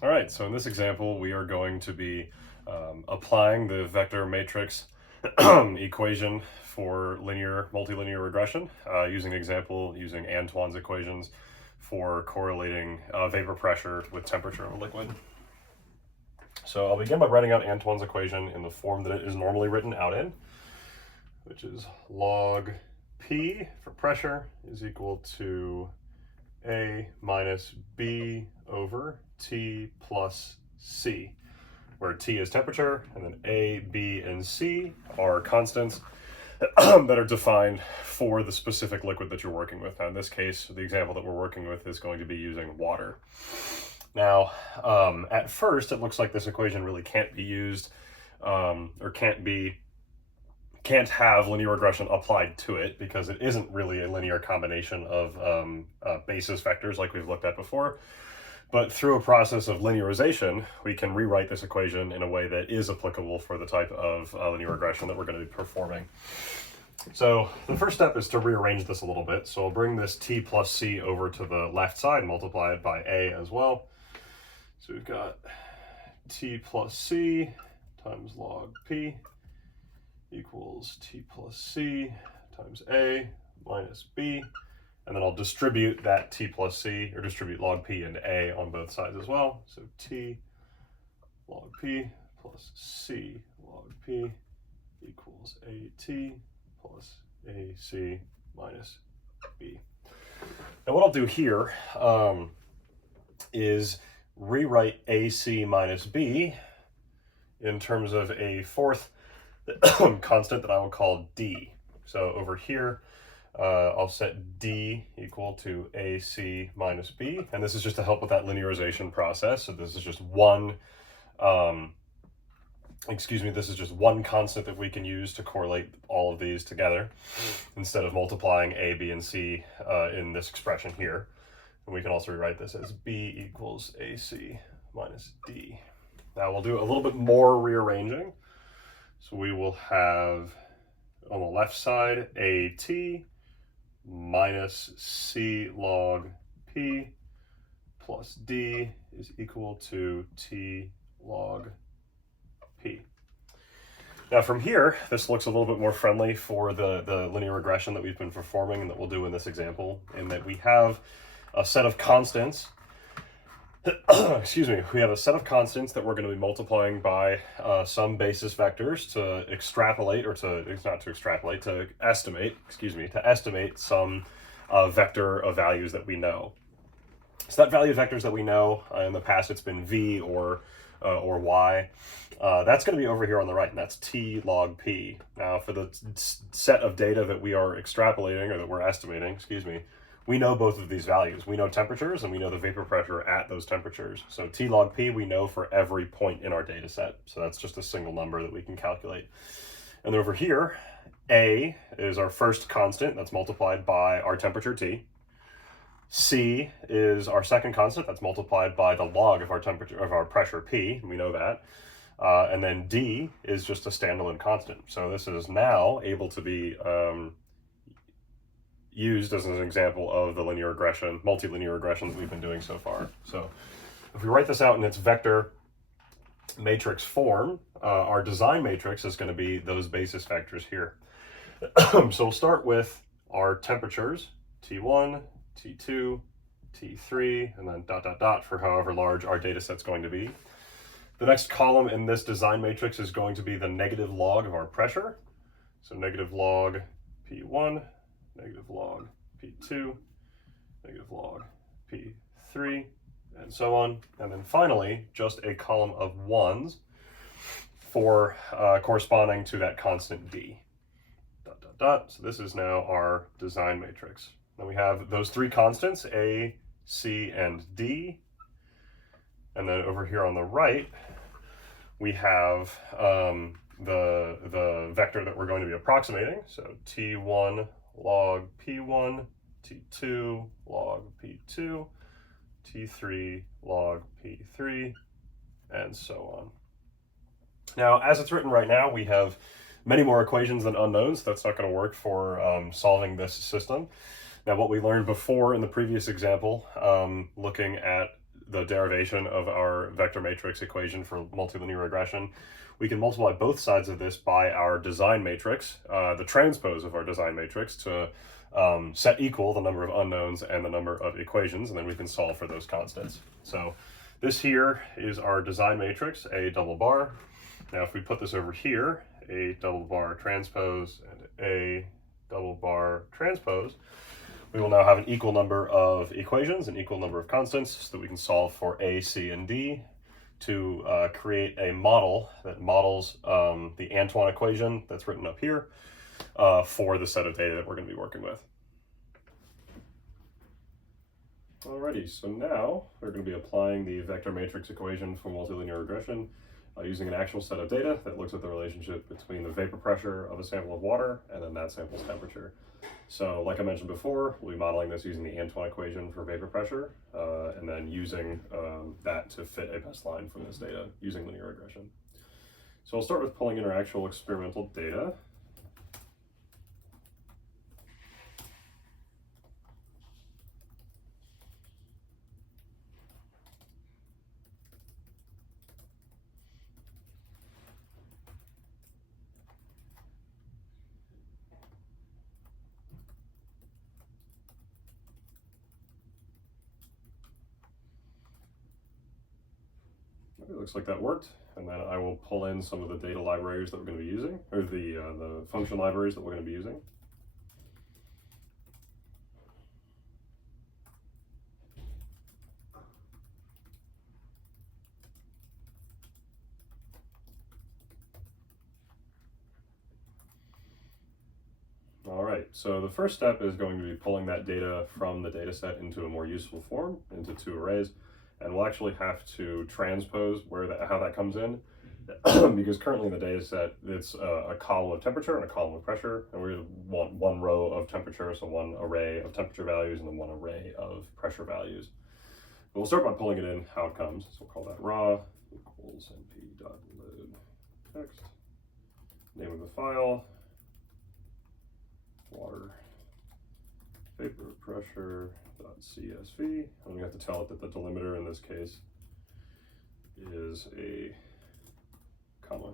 All right, so in this example, we are going to be applying the vector matrix equation for multilinear regression, using example using Antoine's equations for correlating vapor pressure with temperature of a liquid. So I'll begin by writing out Antoine's equation in the form that it is normally written out in, which is log P for pressure is equal to A minus B over T plus C, where T is temperature, and then A, B, and C are constants that are defined for the specific liquid that you're working with. Now, in this case, the example that we're working with is going to be using water. Now, at first, it looks like this equation really can't be used or can't have linear regression applied to it because it isn't really a linear combination of basis vectors like we've looked at before. But through a process of linearization, we can rewrite this equation in a way that is applicable for the type of linear regression that we're going to be performing. So the first step is to rearrange this a little bit. So I'll bring this T plus C over to the left side and multiply it by A as well. So we've got T plus C times log P equals T plus C times A minus B. And then I'll distribute that T plus C, or distribute log P and A on both sides as well. So T log P plus C log P equals AT plus AC minus B. Now what I'll do here is rewrite AC minus B in terms of a fourth constant that I will call D. So over here, I'll set D equal to AC minus B, and this is just to help with that linearization process. So this is just one, this is just one constant that we can use to correlate all of these together instead of multiplying A, B, and C in this expression here. And we can also rewrite this as B equals AC minus D. Now we'll do a little bit more rearranging. So we will have on the left side AT minus C log P plus D is equal to T log P. Now from here, this looks a little bit more friendly for the linear regression that we've been performing and that we'll do in this example, in that we have a set of constants we have a set of constants that we're going to be multiplying by some basis vectors to extrapolate, or to estimate some vector of values that we know. So that value of vectors that we know, in the past it's been V or Y, that's going to be over here on the right, and that's T log P. Now for the set of data that we are extrapolating, or that we're estimating, we know both of these values. We know temperatures and we know the vapor pressure at those temperatures. So T log P we know for every point in our data set. So that's just a single number that we can calculate. And over here, A is our first constant that's multiplied by our temperature T. C is our second constant that's multiplied by the log of our pressure P. We know that. And then D is just a standalone constant. So this is now able to be used as an example of the multilinear regression that we've been doing so far. So if we write this out in its vector matrix form, our design matrix is going to be those basis vectors here. So we'll start with our temperatures, T1, T2, T3, and then ... for however large our data set's going to be. The next column in this design matrix is going to be the negative log of our pressure. So negative log P1, negative log P2, negative log P3, and so on. And then finally, just a column of ones for corresponding to that constant D. ... So this is now our design matrix. Then we have those three constants, A, C, and D. And then over here on the right, we have the vector that we're going to be approximating. So T1 log P1, T2 log P2, T3 log P3, and so on. Now, as it's written right now, we have many more equations than unknowns. That's not going to work for solving this system. Now, what we learned before in the previous example, looking at the derivation of our vector matrix equation for multilinear regression, we can multiply both sides of this by our design matrix, the transpose of our design matrix, to set equal the number of unknowns and the number of equations, and then we can solve for those constants. So this here is our design matrix, A double bar. Now if we put this over here, A double bar transpose and A double bar transpose, we will now have an equal number of equations, an equal number of constants, so that we can solve for A, C, and D to create a model that models the Antoine equation that's written up here for the set of data that we're going to be working with. Alrighty, so now we're going to be applying the vector matrix equation for multilinear regression using an actual set of data that looks at the relationship between the vapor pressure of a sample of water and then that sample's temperature. So like I mentioned before, we'll be modeling this using the Antoine equation for vapor pressure, and then using that to fit a best line from this data using linear regression. So I'll start with pulling in our actual experimental data. It looks like that worked, and then I will pull in some of the data libraries that we're going to be using, or the function libraries that we're going to be using. All right, so the first step is going to be pulling that data from the data set into a more useful form, into two arrays. And we'll actually have to transpose how that comes in, because currently in the data set, it's a column of temperature and a column of pressure, and we want one row of temperature, so one array of temperature values, and then one array of pressure values. But we'll start by pulling it in how it comes. So we'll call that raw equals np.load text, name of the file, water vapor pressure .csv, and we have to tell it that the delimiter in this case is a comma.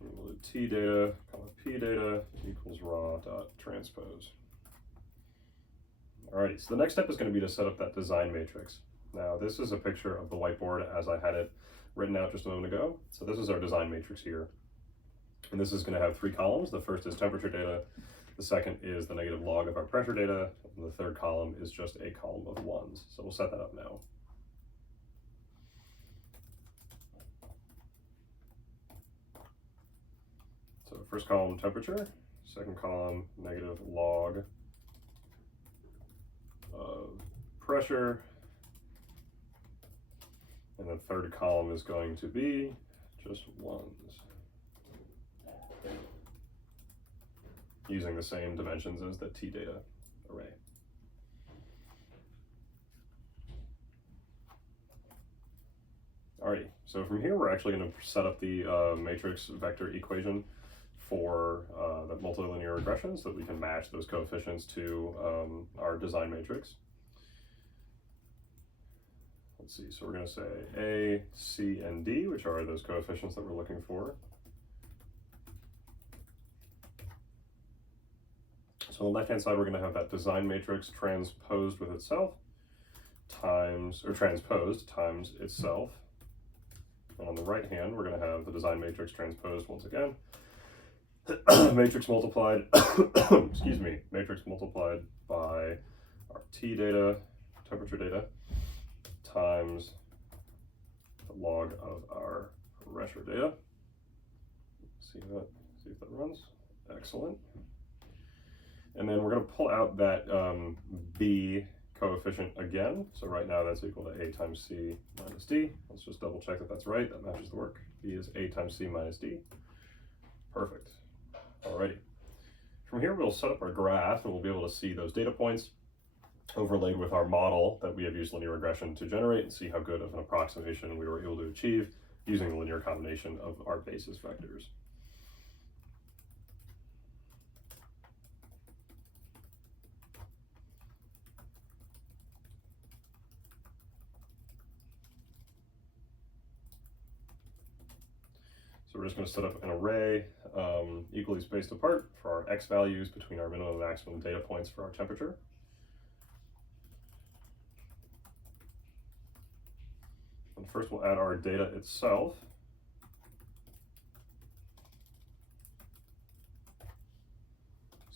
And we'll do t data, comma p data equals raw.transpose. Alrighty, so the next step is going to be to set up that design matrix. Now this is a picture of the whiteboard as I had it written out just a moment ago. So this is our design matrix here. And this is going to have three columns. The first is temperature data. The second is the negative log of our pressure data. And the third column is just a column of ones. So we'll set that up now. So first column, temperature. Second column, negative log of pressure. And the third column is going to be just ones, using the same dimensions as the t data array. Alrighty, so from here we're actually going to set up the matrix vector equation for the multilinear regression so that we can match those coefficients to our design matrix. Let's see, so we're going to say A, C, and D, which are those coefficients that we're looking for. So on the left-hand side, we're going to have that design matrix transposed with itself times, or transposed times itself. And on the right hand, we're going to have the design matrix transposed once again. Matrix multiplied, excuse me, matrix multiplied by our T data, temperature data, times the log of our pressure data. See if that runs. Excellent. And then we're going to pull out that B coefficient again. So right now that's equal to A times C minus D. Let's just double check that that's right. That matches the work. B is A times C minus D. Perfect. Alrighty. From here we'll set up our graph and we'll be able to see those data points overlaid with our model that we have used linear regression to generate and see how good of an approximation we were able to achieve using the linear combination of our basis vectors. just going to set up an array equally spaced apart for our x values between our minimum and maximum data points for our temperature. And first we'll add our data itself.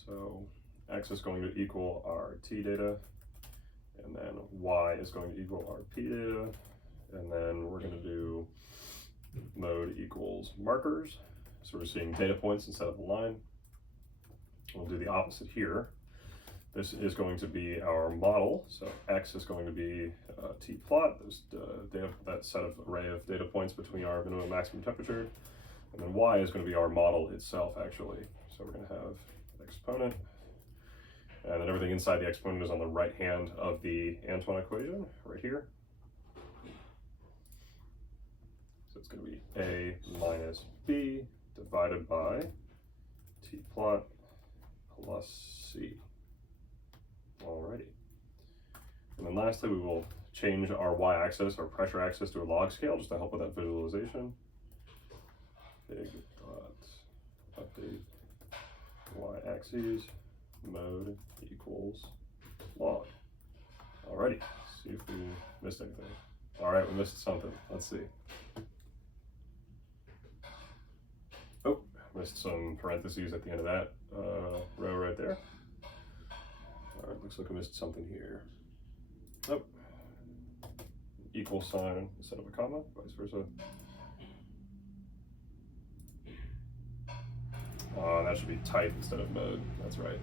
So x is going to equal our t data, and then y is going to equal our p data, and then we're going to do mode equals markers. So we're seeing data points instead of a line. We'll do the opposite here. This is going to be our model. So x is going to be t plot, that set of array of data points between our minimum and maximum temperature. And then y is going to be our model itself, actually. So we're going to have exponent, and then everything inside the exponent is on the right hand of the Antoine equation, right here. So it's going to be a minus b divided by t plot plus c. Alrighty. And then lastly, we will change our y-axis, our pressure axis, to a log scale, just to help with that visualization. Big dot update y-axis mode equals log. Alrighty, see if we missed anything. Alright, we missed something. Let's see. Oh, missed some parentheses at the end of that row right there. Alright, looks like I missed something here. Oh, equal sign instead of a comma, vice versa. That should be type instead of mode. That's right.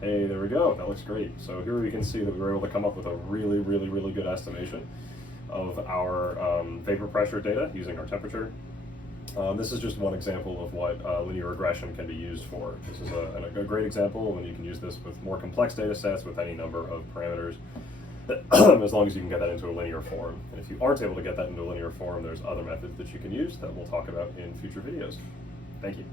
Hey, there we go. That looks great. So here we can see that we were able to come up with a really good estimation of our vapor pressure data using our temperature. This is just one example of what linear regression can be used for. This is a great example when you can use this with more complex data sets with any number of parameters, as long as you can get that into a linear form. And if you aren't able to get that into a linear form, there's other methods that you can use that we'll talk about in future videos. Thank you.